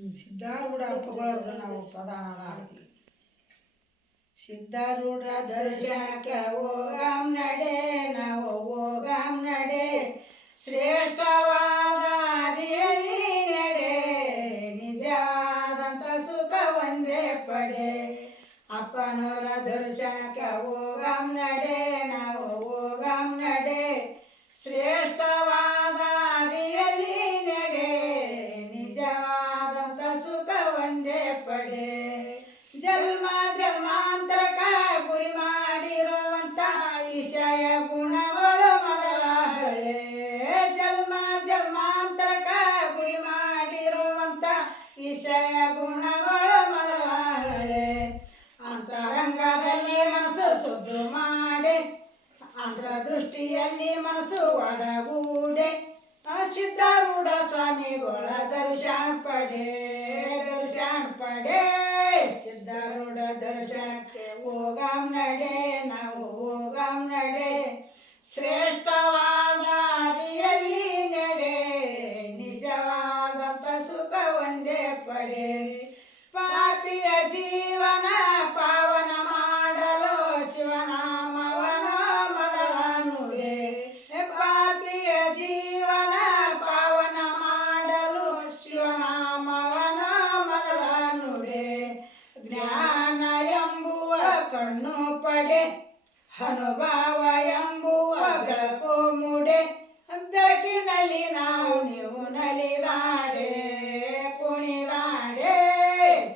ಸಿದ್ಧಾರೂಢ ಅಪ್ಪಗಳು ನಾವು ಪದ ಸಿದ್ಧಾರೂಢ ದರ್ಶನಕ್ಕೆ ಹೋಗಾಂ ನಡೆ, ನಾವು ಹೋಗಾಮ್ ನಡೆ. ಶ್ರೇಷ್ಠವಾದ ಹಾದಿಯಲ್ಲಿ ನಡೆ ನಿಜವಾದಂಥ ಸುಖ ಒಂದೇ ಪಡೆ. ಅಪ್ಪನವರ ದರ್ಶನಕ್ಕೆ ಜನ್ಮ ಜನ್ಮಾಂತರಕ ಗುರಿ ಮಾಡಿರುವಂತ ವಿಷಯ ಗುಣಗಳು ಮೊದಲ ಹಳೆ ಜನ್ಮ ಜನ್ಮಾಂತರಕ ಗುರಿ ಮಾಡಿರುವಂತ ವಿಷಯ ಗುಣಗಳು ಮೊದಲ ಹಳೆ ಅಂತರಂಗದಲ್ಲಿ ಮನಸ್ಸು ಸುದ್ದು ಮಾಡಿ ಅಂತರದೃಷ್ಟಿಯಲ್ಲಿ ಮನಸ್ಸು ಒಡಗೂಡೆ ಸಿದ್ಧಾರೂಢ ಸ್ವಾಮಿಗಳ ದರ್ಶನ ಪಡೆ ದರ್ಶನ ಪಡೆ. ಶ್ರೇಷ್ಠವಾದ ಆದಿಯಲ್ಲಿ ನಡೆ ನಿಜವಾದಂಥ ಸುಖ ಒಂದೇ ಪಡೆ ಪಾಪಿಯ ಜೀವನ ಪಾವನ ಮಾಡಲು ಶಿವನಾಮವನ ಮೊದಲ ನುಡೆ. ಪಾಪಿಯ ಜೀವನ ಪಾವನ ಮಾಡಲು ಶಿವನಾಮವನ ಮೊದಲ ನುಡೆ. ಜ್ಞಾನ ಎಂಬುವ ಕಣ್ಣು ಪಡೆ. ಅನುಭವ ಎಂಬುವ ಬೆಳಕು ಮುಡೆ ಬೆಳಕಿನಲ್ಲಿ ನಾವು ನೀವು ನಲಿದಾಡೆ, ಕುಣಿದಾಡೆ.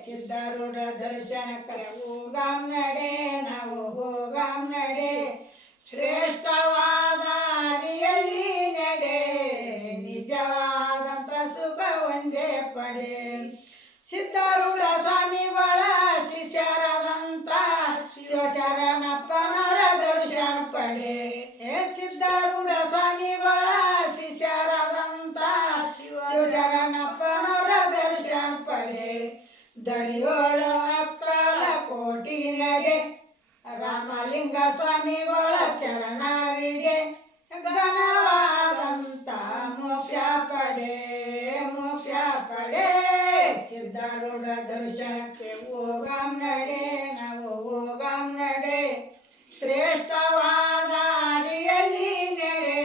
ಸಿದ್ಧಾರೂಢ ದರ್ಶನಕ್ಕೆ ಹೋಗಾಮ್ ನಡೆ, ನಾವು ಹೋಗಾಮ್ ನಡೆ. ಶ್ರೇಷ್ಠವಾದ ಆದಿಯಲ್ಲಿ ನಡೆ, ನಿಜವಾದಂಥ ಸುಖ ಒಂದೇ ಪಡೆ. ಸಿದ್ಧಾರೂಢ ಪಡೆ. ದರಿಯೋಳ ಅಕ್ಕಲ ಕೋಟಿ ನಡೆ. ರಾಮಲಿಂಗ ಸ್ವಾಮಿಗಳ ಚರಣವಿಡೆ ಘನವಾದಂತ ಮೋಕ್ಷ ಪಡೆ ಮೋಕ್ಷ ಪಡೆ. ಸಿದ್ಧಾರೂಢ ದರ್ಶನಕ್ಕೆ ಹೋಗಾಂ ನಡೆ, ನಾವು ಹೋಗಾಮ್ ನಡೆ. ಶ್ರೇಷ್ಠವಾದ ಆದಿಯಲ್ಲಿ ನಡೆ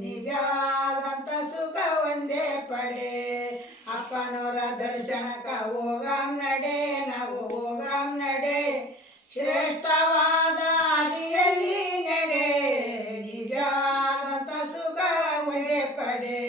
ನಿಜವಾದಂಥ ಸುಖ ಪಡೆ. ಅಪ್ಪನವರ ದರ್ಶನಕ ಹೋಗಾಂ ನಡೆ ನಾವು ಹೋಗಾಂ ನಡೆ. ಶ್ರೇಷ್ಠವಾದ ಆದಿಯಲ್ಲಿ ನಡೆ ನಿಜವಾದಂಥ ಸುಖ ಒಳ್ಳೆ ಪಡೆ